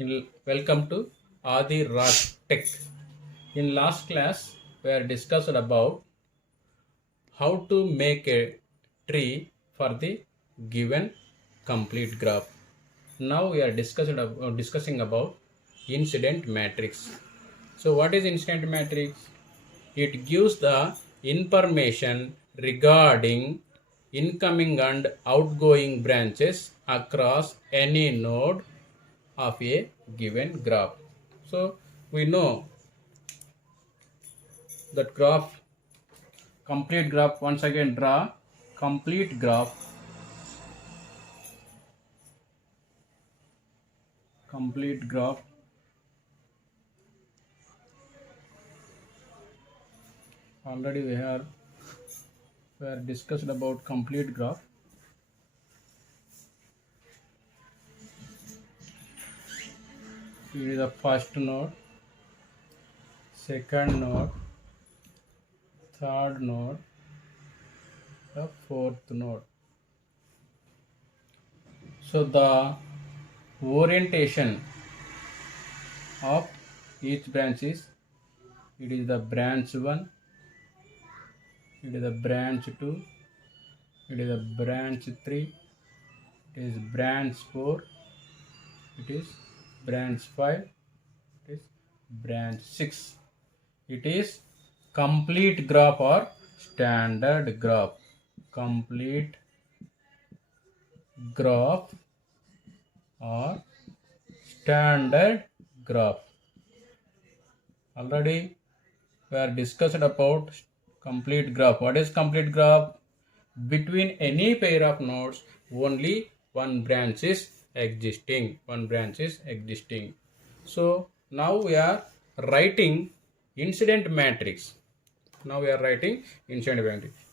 Welcome to Adi Raj Tech. In last class, we are discussed about how to make a tree for the given complete graph. Now we are discussing about incident matrix. So what is incident matrix? It gives the information regarding incoming and outgoing branches across any node of a given graph. So we know that graph, complete graph. Once again draw complete graph, already we are discussed about complete graph. Here is the first node, second node, third node, the fourth node. So the orientation of each branch is, it is the branch 1, it is the branch 2, it is the branch 3, it is branch 4, it is branch 5, it is branch 6. It is complete graph or standard graph. Complete graph or standard graph. Already we are discussed about complete graph. What is complete graph? Between any pair of nodes, only one branch is existing. So now we are writing incident matrix.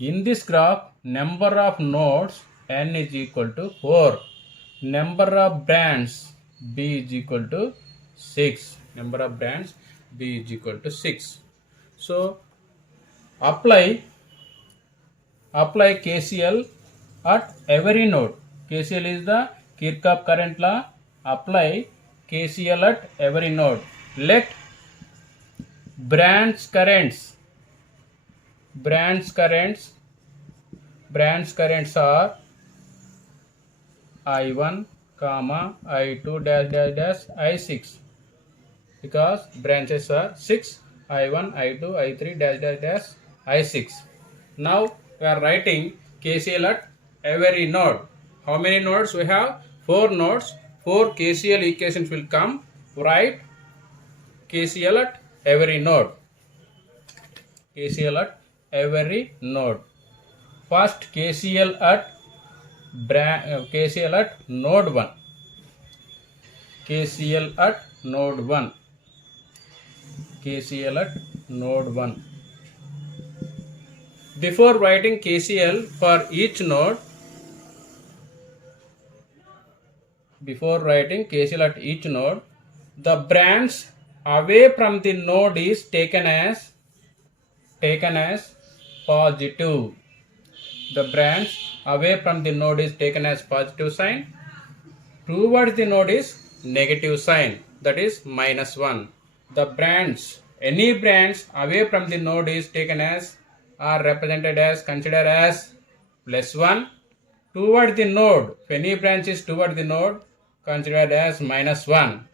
In this graph, number of nodes n is equal to 4. Number of branches b is equal to 6. So apply KCL at every node. KCL is the Kirchhoff current law. Apply KCL at every node. Let branch currents are I1, I2 dash I6, because branches are 6, I1, I2, I3 dash I6. Now we are writing KCL at every node. How many nodes we have? 4 nodes. 4 KCL equations will come. Write KCL at every node. First KCL at node 1. KCL at node 1. Before writing KCL for each node, the branch away from the node is taken as positive. The branch away from the node is taken as positive sign. Towards the node is negative sign, that is -1. Any branch away from the node is taken as or considered as +1. Toward the node, if any branch is toward the node, considered as -1.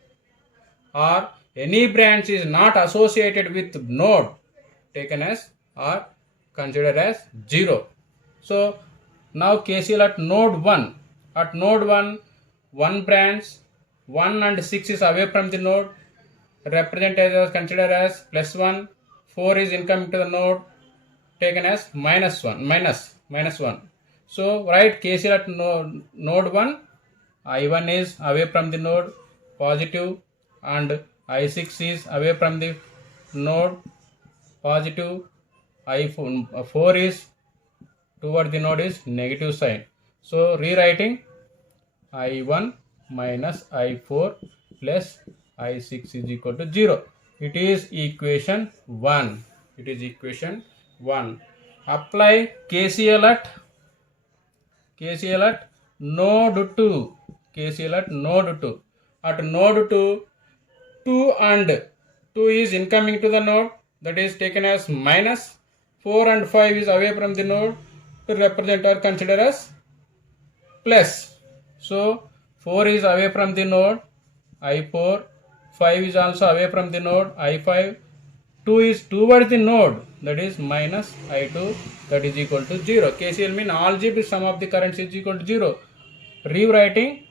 Or any branch is not associated with node, taken as or considered as 0. So now KCL at node 1. At node 1, one branch 1 and 6 is away from the node, represented as considered as +1. 4 is incoming to the node, taken as -1. So write KCL at node 1. I1 is away from the node, positive, and I6 is away from the node, positive. I4 is toward the node is negative sign. So rewriting I1 minus I4 plus I6 is equal to 0. It is equation 1. Apply KCL at node 2. at node 2, 2 and 2 is incoming to the node, that is taken as minus. 4 and 5 is away from the node, to represent or consider as plus. So 4 is away from the node, I4, 5 is also away from the node, I5, 2 is towards the node, that is minus I2, that is equal to 0. KCL means algebraic sum of the currents is equal to 0. Rewriting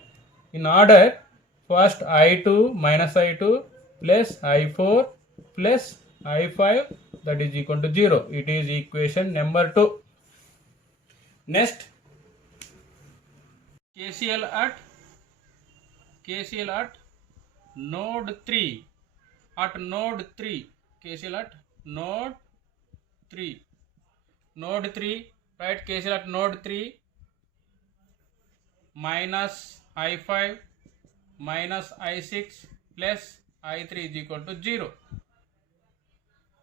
in order, first I2 minus I2 plus I4 plus I5, that is equal to 0. It is equation number 2. Next, KCL at node 3. At node 3, KCL at node 3. Node 3, write KCL at node 3, minus I5 minus I6 plus I3 is equal to 0.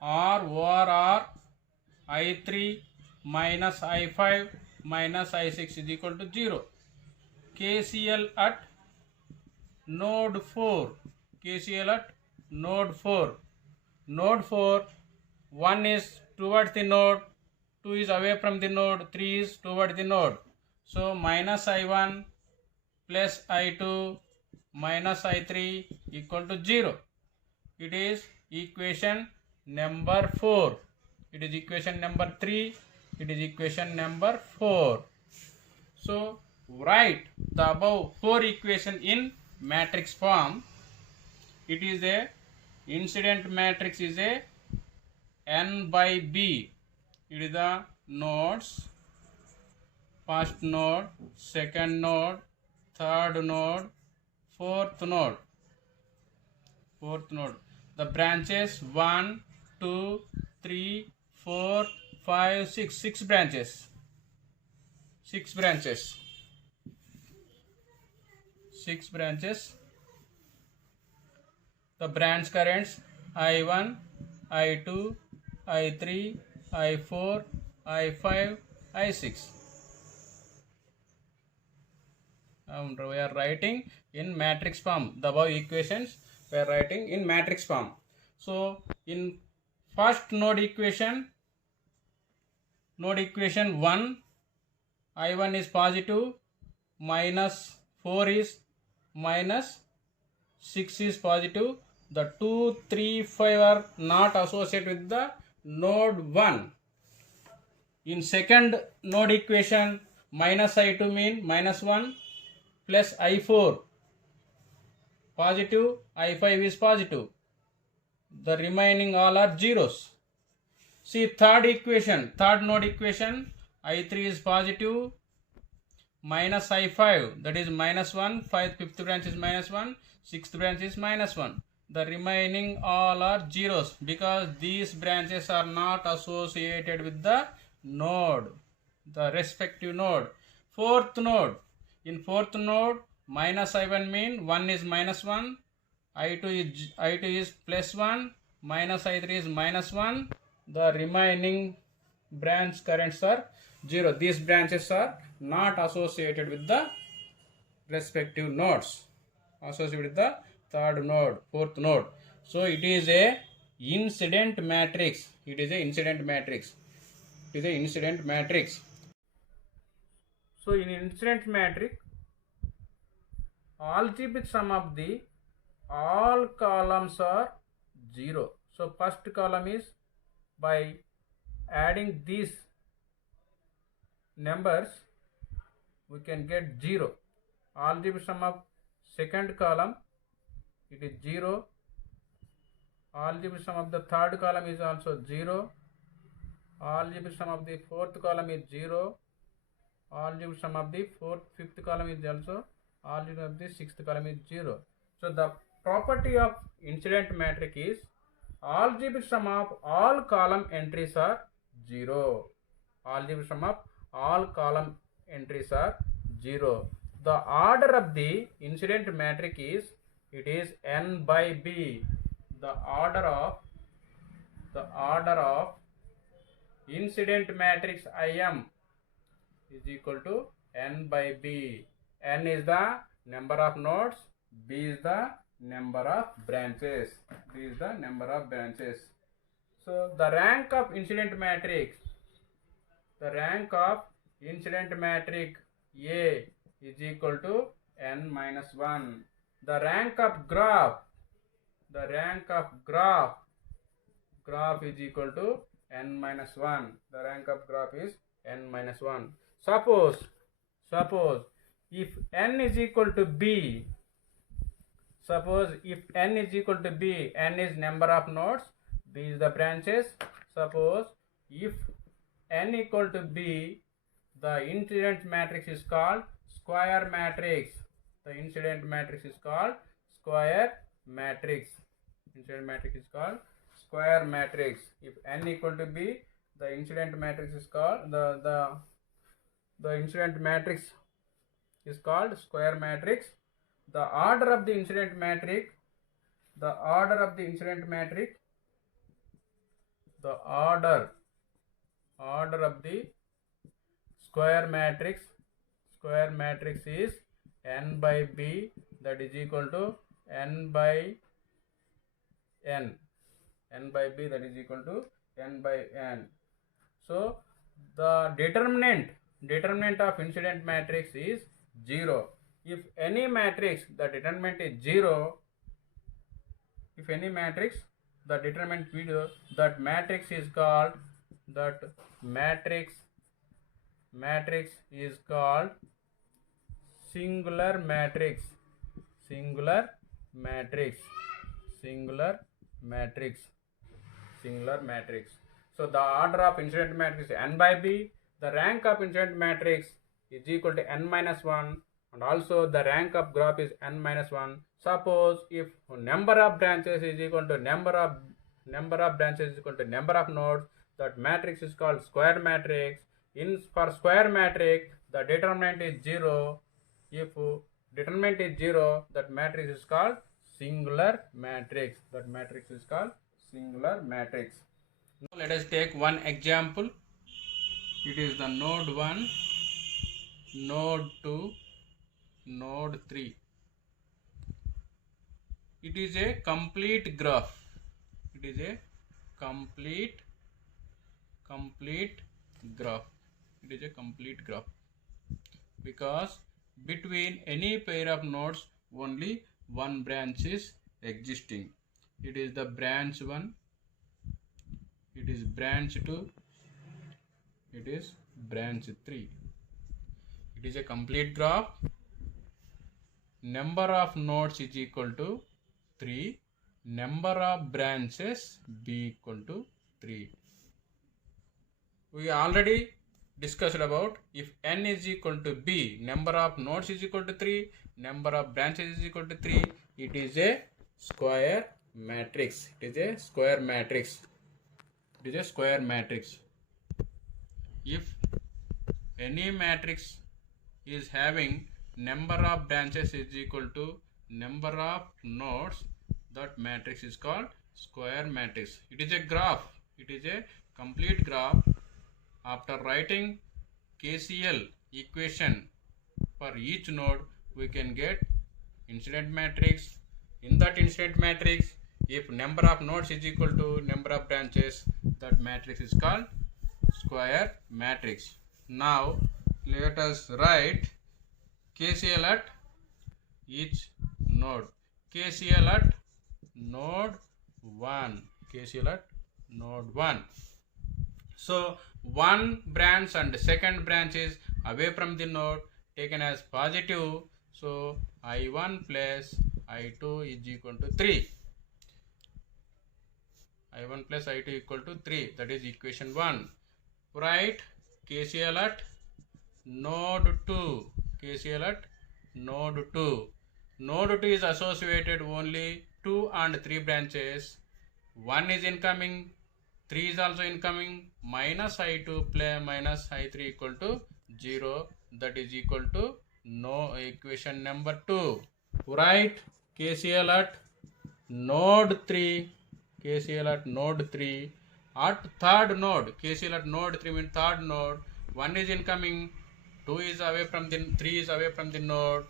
Or over I3 minus I5 minus I6 is equal to 0. KCL at node 4. KCL at node 4. Node 4, 1 is towards the node, 2 is away from the node, 3 is towards the node. So minus I1 plus I2 minus I3 equal to 0. It is equation number 4. It is equation number 3. It is equation number 4. So write the above 4 equation in matrix form. It is a incident matrix is a n by b. It is the nodes, first node, second node, third node, fourth node. The branches 1, 2, 3, 4, 5, 6. 6 branches. 6 branches. 6 branches. The branch currents I1, I2, I3, I4, I5, I6. We are writing in matrix form. The above equations we are writing in matrix form. So in first node equation 1, I1 is positive, minus 4 is minus, 6 is positive. The 2, 3, 5 are not associated with the node 1. In second node equation, minus I2 mean minus 1 plus I4 positive, I5 is positive. The remaining all are zeros. See third node equation, I3 is positive, minus I5, that is minus 1, fifth branch is minus 1, sixth branch is minus 1. The remaining all are zeros because these branches are not associated with the node, the respective node. Fourth node, in fourth node, minus I1 mean 1 is minus 1, I2 is plus 1, minus I3 is minus 1. The remaining branch currents are 0. These branches are not associated with the respective nodes, associated with the third node, fourth node. So it is a incident matrix. It is a incident matrix. It is a incident matrix. So in incident matrix, algebraic sum of the all columns are 0. So first column is, by adding these numbers we can get 0. Algebraic sum of second column, it is 0. Algebraic sum of the third column is also 0. Algebraic sum of the fourth column is 0. Algebraic sum of the fifth column is also, algebraic of the sixth column is 0. So the property of incident matrix is algebraic sum of all column entries are 0. Algebraic sum of all column entries are 0. The order of the incident matrix is, it is n by b. The order of incident matrix IM is equal to n by b. N is the number of nodes, B is the number of branches. B is the number of branches. So the rank of incident matrix. The rank of incident matrix A is equal to n minus 1. The rank of graph. The rank of graph is equal to n minus 1. The rank of graph is n minus 1. Suppose if n is equal to b, suppose if n is equal to b, n is number of nodes, b is the branches. Suppose if n equal to b, the incident matrix is called square matrix. The incident matrix is called square matrix. Incident matrix is called square matrix. If n equal to b, the incident matrix is called the incident matrix is called square matrix. The order of the incident matrix, the order of the incident matrix, the order of the square matrix is n by b, that is equal to n by n. N by b, that is equal to n by n. So the determinant of incident matrix is 0. If any matrix the determinant is 0, if any matrix the determinant video, that matrix is called, that matrix is called singular matrix. Singular matrix. So the order of incident matrix is n by b. The rank of incident matrix is equal to n minus 1, and also the rank of graph is n minus 1. Suppose if number of branches is equal to number of branches is equal to number of nodes, that matrix is called square matrix. For square matrix, the determinant is 0. If determinant is 0, that matrix is called singular matrix. That matrix is called singular matrix. Now let us take one example. It is the node 1, node 2, node 3. It is a complete graph. It is a complete graph. It is a complete graph because between any pair of nodes only one branch is existing. It is the branch 1, it is branch 2, it is branch 3. It is a complete graph. Number of nodes is equal to 3. Number of branches b equal to 3. We already discussed about if n is equal to b, number of nodes is equal to 3, number of branches is equal to 3. It is a square matrix. It is a square matrix. It is a square matrix. If any matrix is having number of branches is equal to number of nodes, that matrix is called square matrix. It is a graph. It is a complete graph. After writing KCL equation for each node, we can get incident matrix. In that incident matrix, if number of nodes is equal to number of branches, that matrix is called square matrix. Now let us write KCL at each node. KCL at node 1. KCL at node 1. So one branch and second branch is away from the node, taken as positive. So I1 plus I2 is equal to 3. I1 plus I2 equal to 3. That is equation 1. Write KCL at node 2. KCL at node 2. Node 2 is associated only 2 and 3 branches. 1 is incoming, 3 is also incoming. Minus I2 plus minus I3 equal to 0. That is equal to no equation number 2. Write KCL at node 3. KCL at node 3. At third node, KCL at node 3 means third node. 1 is incoming, 2 is away from the 3 is away from the node.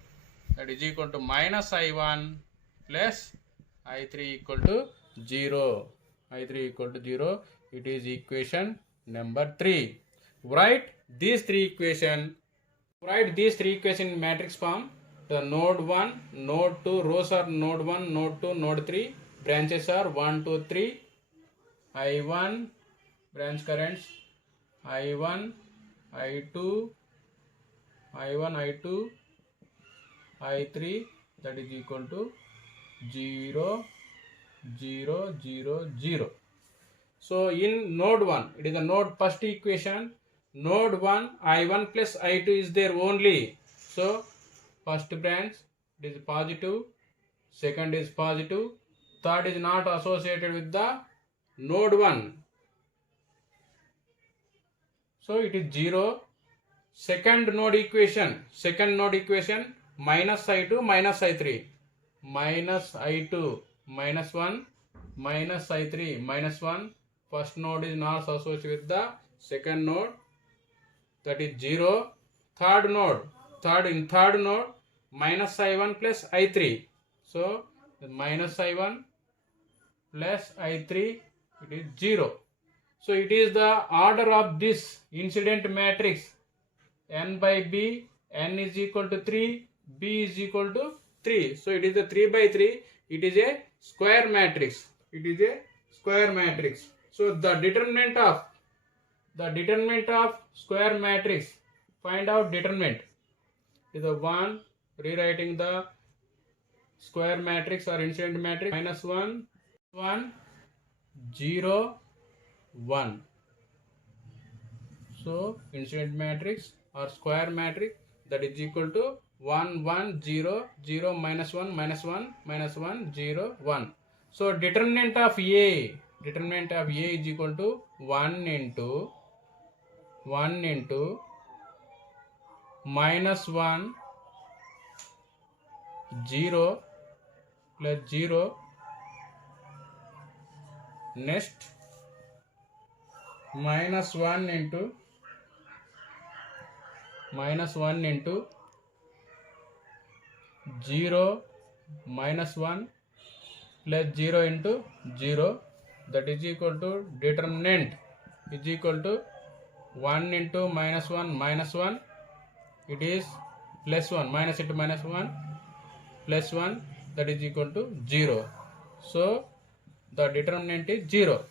that is equal to minus I1 plus I3 equal to 0. I3 equal to 0. It is equation number 3. Write these three equations in matrix form. The node 1, node 2, rows are node 1, node 2, node 3. Branches are 1, 2, 3. I1, branch currents I1, I2, I1, I2, I3, that is equal to 0, 0, 0, 0. So in node 1, it is the node first equation. Node 1, I1 plus I2 is there only. So first branch it is positive, second is positive, third is not associated with the node 1. So it is 0. Second node equation minus I2 minus I3. Minus I2 minus 1 minus I3 minus 1. First node is not associated with the second node, that is 0. Third node minus I1 plus I3. So minus I1 plus I3, it is 0. So it is the order of this incident matrix n by b. N is equal to 3, b is equal to 3. So it is the 3 by 3. It is a square matrix. So the determinant of square matrix, find out determinant. Is the 1, rewriting the square matrix or incident matrix, minus 1, 1, 0, 1. So incident matrix or square matrix, that is equal to 1, 1, 0, 0, minus 1, minus 1, minus 1, 0, 1. So determinant of A is equal to 1 into minus 1, 0 plus 0. Next minus 1 into 0 minus 1 plus 0 into 0, that is equal to determinant is equal to 1 into minus 1 minus 1, it is plus 1, minus into minus 1 plus 1, that is equal to 0. So the determinant is 0.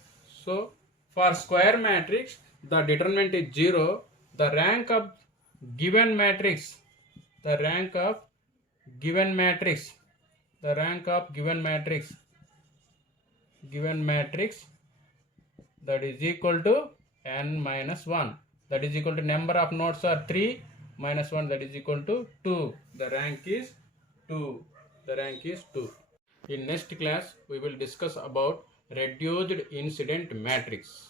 So for square matrix the determinant is 0. The rank of given matrix, that is equal to n minus 1, that is equal to number of nodes are 3 minus 1, that is equal to 2. The rank is 2. In next class we will discuss about reduced incident matrix.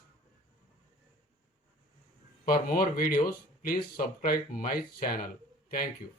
For more videos, please subscribe my channel. Thank you.